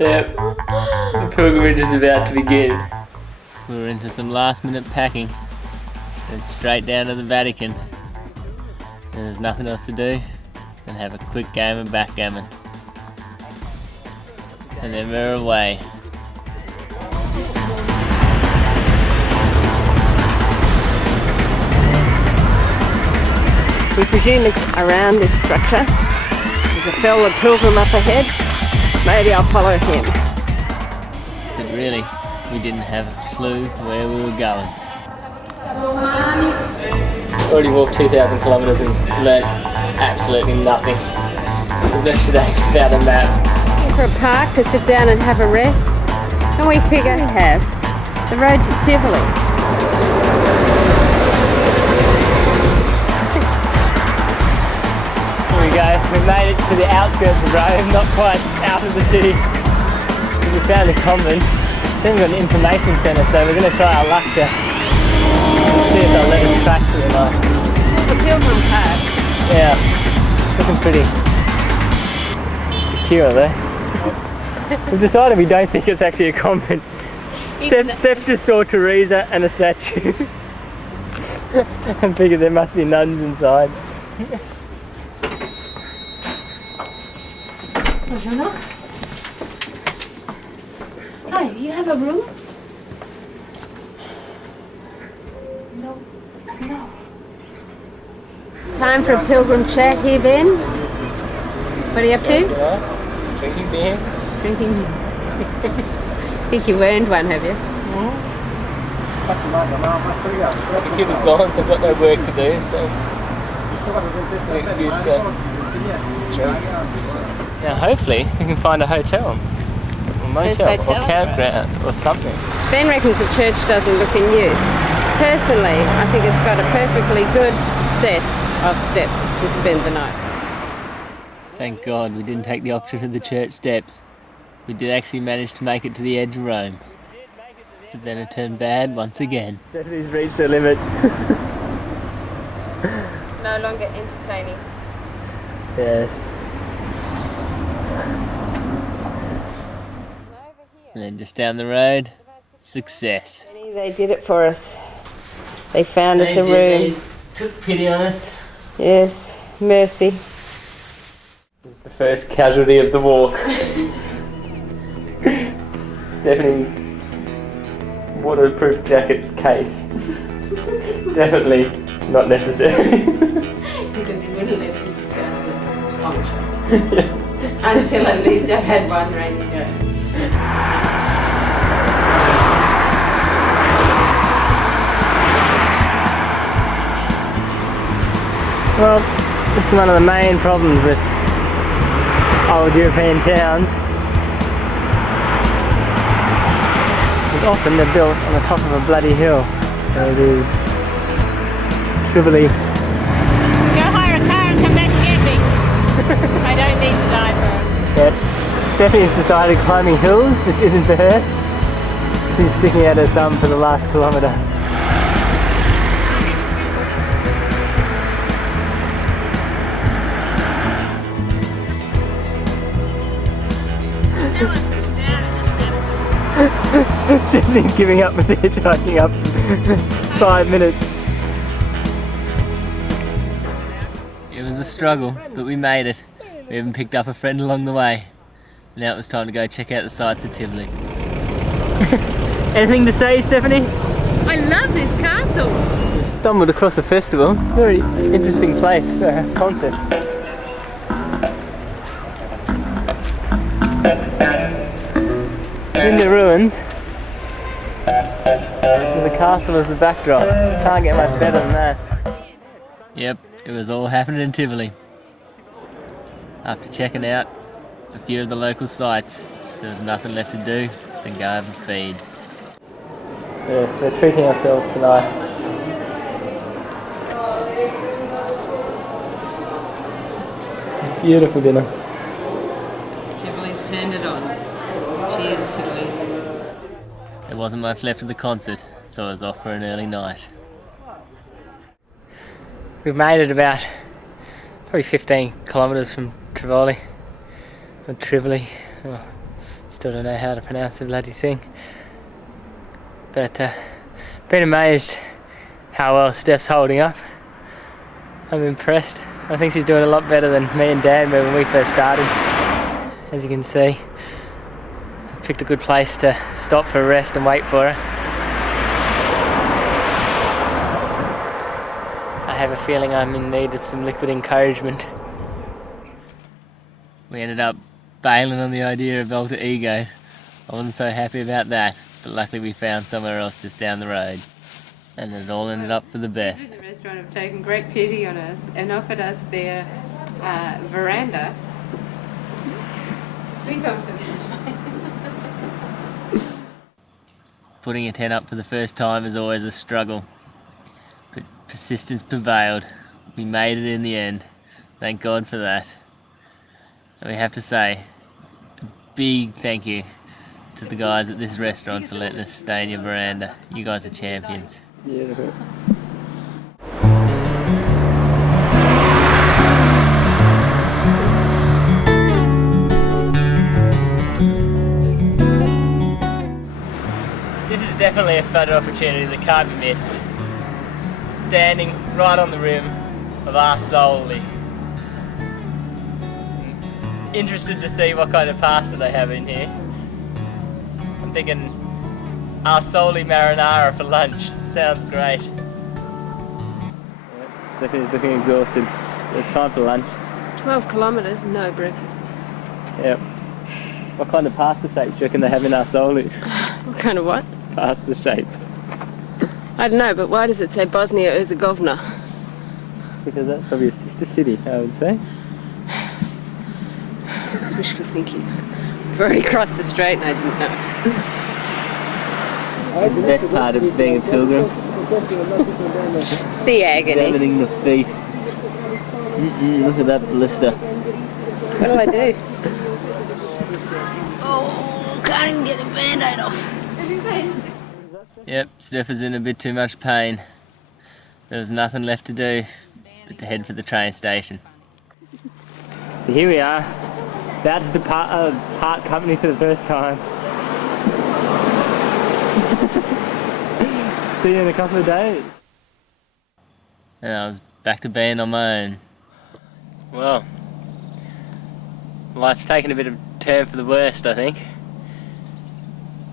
Yep. The pilgrimage is about to begin. We were into some last minute packing, then straight down to the Vatican. And there's nothing else to do than have a quick game of backgammon. And then we're away. We presume it's around this structure. There's a fellow pilgrim up ahead. Maybe I'll follow him. But really, we didn't have a clue where we were going. Already walked 2,000 kilometres and learnt absolutely nothing. It was yesterday without a map. For a park to sit down and have a rest. And we figure we have the road to Tivoli. Here we go. We made it to the outskirts of Rome, not quite out of the city. We found a convent. Then we've got an information centre, so we're going to try our luck to see if they'll let us track to the night. The pilgrim park. Yeah, looking pretty secure though. We've decided we don't think it's actually a convent. Steph just saw Teresa and a statue and figured there must be nuns inside. Bonjour. Hi, do you have a room? No. No. Time for a pilgrim chat here, Ben. What are you up to? Drinking beer. Drinking. I think you've earned one, have you? The kid was gone, so I've got no work to do, so an excuse to drink. Now hopefully we can find a hotel, or motel, or campground, or something. Ben reckons the church doesn't look in use. Personally, I think it's got a perfectly good set of steps to spend the night. Thank God we didn't take the option of the church steps. We did actually manage to make it to the edge of Rome. But then it turned bad once again. Stephanie's reached her limit. No longer entertaining. Yes. And then just down the road, success. They did it for us. They found us a room. They took pity on us. Yes, mercy. This is the first casualty of the walk. Stephanie's waterproof jacket case. Definitely not necessary. Because he wouldn't let me discard the poncho. Until at least I've had one rainy day. Well, this is one of the main problems with old European towns. Often they're built on the top of a bloody hill. So it is Tivoli. Go hire a car and come back and get me. I don't need to die for it. Yep. Stephanie's decided climbing hills just isn't for her. She's sticking out her thumb for the last kilometre. Stephanie's giving up with the hitchhiking up 5 minutes. It was a struggle, but we made it. We even picked up a friend along the way. Now it was time to go check out the sights of Tivoli. Anything to say, Stephanie? I love this castle. We stumbled across a festival. Very interesting place for a concert. In the ruins, with the castle as the backdrop. Can't get much better than that. Yep, it was all happening in Tivoli. After checking out a few of the local sites, there was nothing left to do than go have a feed. Yes, we're treating ourselves tonight. Beautiful dinner. Tivoli's turned it on. Cheers, Tivoli. There wasn't much left of the concert, so I was off for an early night. We've made it about probably 15 kilometres from Tivoli. Oh. Still don't know how to pronounce the bloody thing. But been amazed how well Steph's holding up. I'm impressed. I think she's doing a lot better than me and Dad when we first started. As you can see, I've picked a good place to stop for a rest and wait for her. I have a feeling I'm in need of some liquid encouragement. We ended up bailing on the idea of alter ego. I wasn't so happy about that, but luckily we found somewhere else just down the road. And it all ended up for the best. The restaurant have taken great pity on us and offered us their veranda. Sleep over the Putting a tent up for the first time is always a struggle, but persistence prevailed. We made it in the end. Thank God for that. And we have to say a big thank you to the guys at this restaurant for letting us stay in your veranda. You guys are champions. Beautiful. This is definitely a photo opportunity that can't be missed. Standing right on the rim of our Solely. Interested to see what kind of pasta they have in here. I'm thinking our Solely marinara for lunch. Sounds great. Stephanie's looking exhausted. It's time for lunch. 12 kilometres, no breakfast. Yep. What kind of pasta shapes do you reckon they have in our Solely? What kind of what? Pasta shapes. I don't know, but why does it say Bosnia-Herzegovina? Because that's probably a sister city, I would say. It's wishful thinking. I've already crossed the strait and I didn't know. The best part of being a pilgrim, It's the agony. examining the feet. Look at that blister. What do I do? Oh, can't even get the band-aid off. Yep, Steph is in a bit too much pain. There was nothing left to do but to head for the train station. So here we are, about to part company for the first time. See you in a couple of days. And I was back to being on my own. Well, life's taken a bit of a turn for the worst, I think.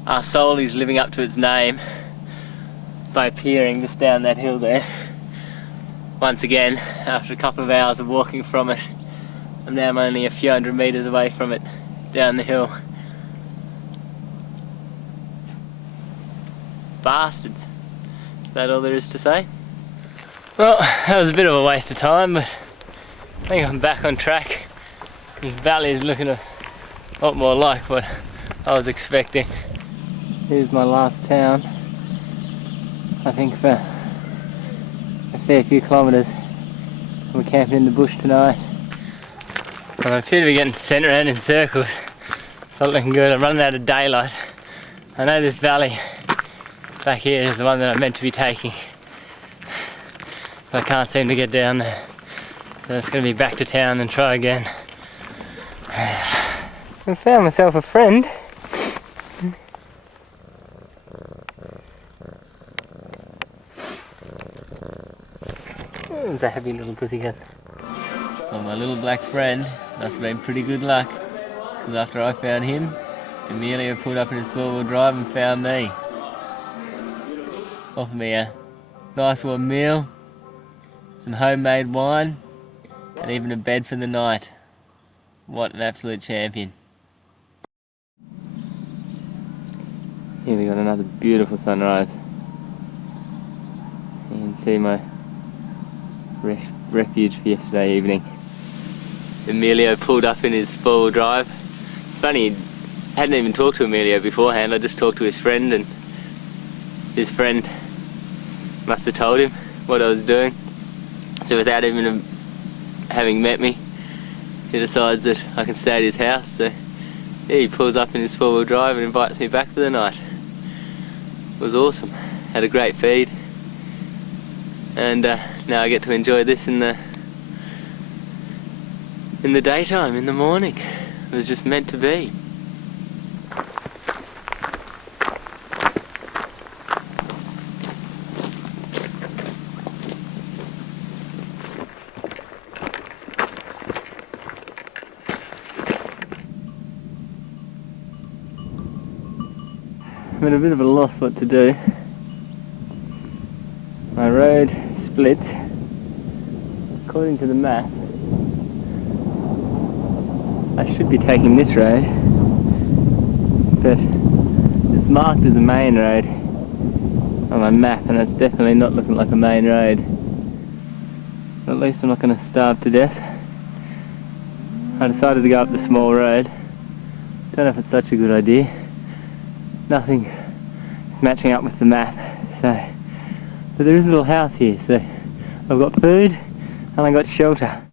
Our soul is living up to its name by appearing just down that hill there. Once again, after a couple of hours of walking from it, I'm now only a few hundred metres away from it, down the hill. Bastards. Is that all there is to say? Well, that was a bit of a waste of time, but I think I'm back on track. This valley is looking a lot more like what I was expecting. Here's my last town. I think for a fair few kilometres. We're camping in the bush tonight. I appear to be getting sent around in circles. It's not looking good. I'm running out of daylight. I know this valley back here is the one that I'm meant to be taking, but I can't seem to get down there. So it's going to be back to town and try again. I found myself a friend. It's a happy little pussycat. Well, my little black friend must have been pretty good luck, because after I found him, Emilio pulled up in his four-wheel drive and found me. Offered me a nice warm meal, some homemade wine, and even a bed for the night. What an absolute champion. Here we got another beautiful sunrise. You can see my refuge for yesterday evening. Emilio pulled up in his four-wheel drive. It's funny, I hadn't even talked to Emilio beforehand. I just talked to his friend, and his friend must have told him what I was doing. So without even having met me, he decides that I can stay at his house. So yeah, he pulls up in his four-wheel drive and invites me back for the night. It was awesome. Had a great feed, and now I get to enjoy this in the daytime, in the morning. It was just meant to be. I'm at a bit of a loss what to do. My road splits. According to the map, I should be taking this road, but it's marked as a main road on my map, and it's definitely not looking like a main road. But at least I'm not going to starve to death. I decided to go up the small road. Don't know if it's such a good idea. Nothing is matching up with the map, so. But there is a little house here, so I've got food and I've got shelter.